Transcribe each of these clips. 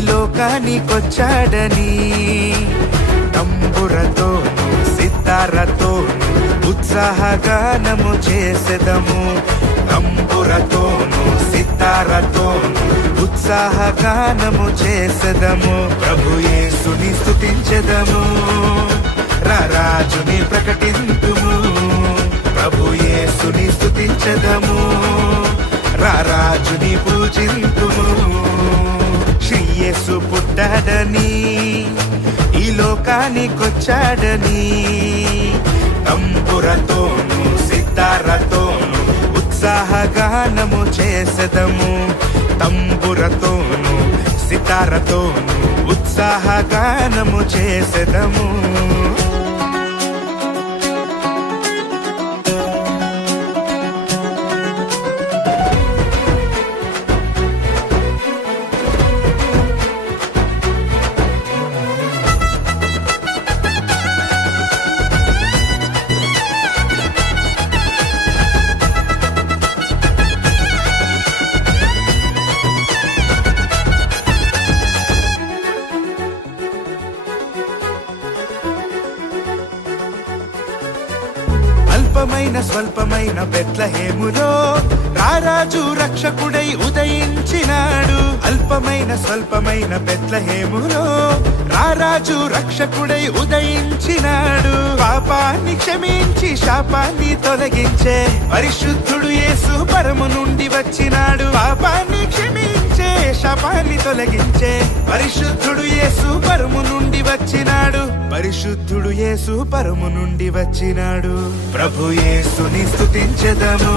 లోకానికొచ్చాడని. తంబురతో సితారతో ఉత్సాహగానము చేసేదము. తంబురతోను సితారతోను ఉత్సాహగానము చేసేదము. ప్రభు యేసుని స్తుతించెదము. రారాజుని ప్రకటింతుము. ప్రభు యేసుని స్తుతించెదము. రారాజుని పూజింతు యేసు పుట్టాడని ఈ లోకానికొచ్చాడని. తంపురతోను సితారతోను ఉత్సాహగానము చేసదము. తంబురతోను సితారతోను ఉత్సాహగానము చేసదము. స్వల్పమైన బెత్లహేములో రారాజు రక్షకుడై ఉదయించినాడు. అల్పమైన స్వల్పమైన బెత్లహేములో రారాజు రక్షకుడై ఉదయించినాడు. పాపాన్ని క్షమించి శాపాన్ని తొలగించే పరిశుద్ధుడు యేసు పరము నుండి వచ్చినాడు. పాపాన్ని శాపాన్ని తొలగించే పరిశుద్ధుడు యేసు పరుము నుండి వచ్చినాడు. పరిశుద్ధుడు యేసు పరుము నుండి వచ్చినాడు. ప్రభు యేసుని స్తుతించెదము.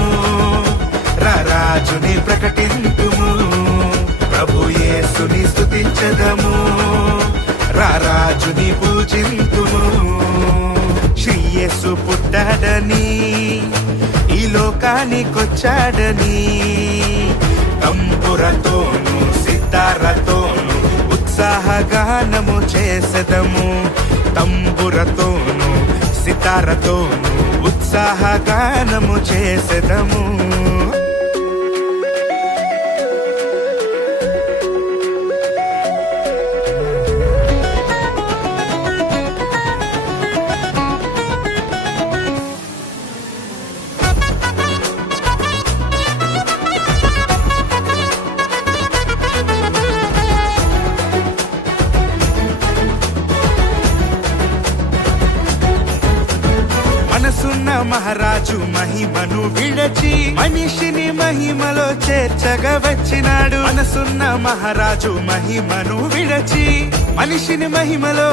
రారాజుని ప్రకటింతుము. ప్రభు యేసుని స్తుతించెదము. రారాజుని పూజింతుము. శ్రీ యేసు పుట్టాడని ఈ లోకానికొచ్చాడని తంబురతోను సితారతోను ఉత్సాహగానము చేసెదము. తంబురతోను సితారతోను ఉత్సాహగానము చేసెదము. మహారాజు మహిమను విడచి మనిషిని మహిమలో చేర్చగా వచ్చినాడు. మనసున్న మహారాజు మహిమను విడచి మనిషిని మహిమలో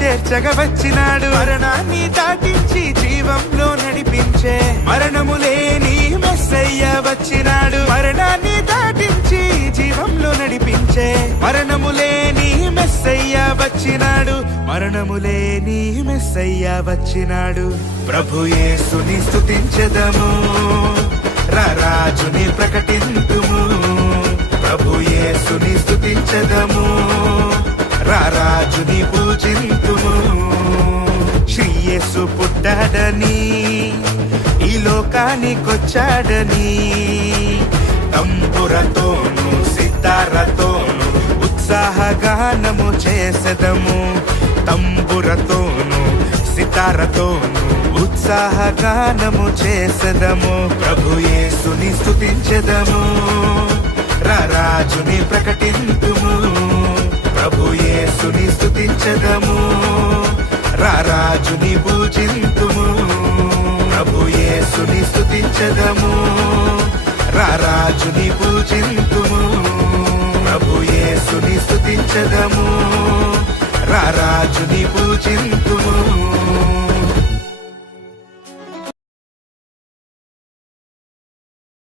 చేర్చగా వచ్చినాడు. మరణాన్ని దాటించి జీవంలో నడిపించే మరణము లేని మెస్సయ్య వచ్చినాడు. మరణాన్ని దాటించి జీవంలో నడిపించే మరణము మెస్సయ్య వచ్చినాడు. మరణము లేని మెస్సయ్య వచ్చినాడు. ప్రభు యేసుని స్థుతించదము రారాజుని ప్రకటింతుము. ప్రభు యేసుని స్థుతించదము రారాజుని పూజింతుము. శ్రీ యేసు పుట్టాడని ఈ లోకానికొచ్చాడని. తంపురతోను సితారతో సదము తంబురతోను సితారతోను ఉత్సాహగానము చేసెదము. ప్రభు యేసుని స్తుతించెదము రారాజుని ప్రకటింతుము. ప్రభు యేసుని స్తుతించెదము రారాజుని పూజింతుము. ప్రభు యేసుని స్తుతించెదము రారాజుని పూజింతుము. ప్రభు యేసుని స్థుతించదము రారాజుని పూజింతు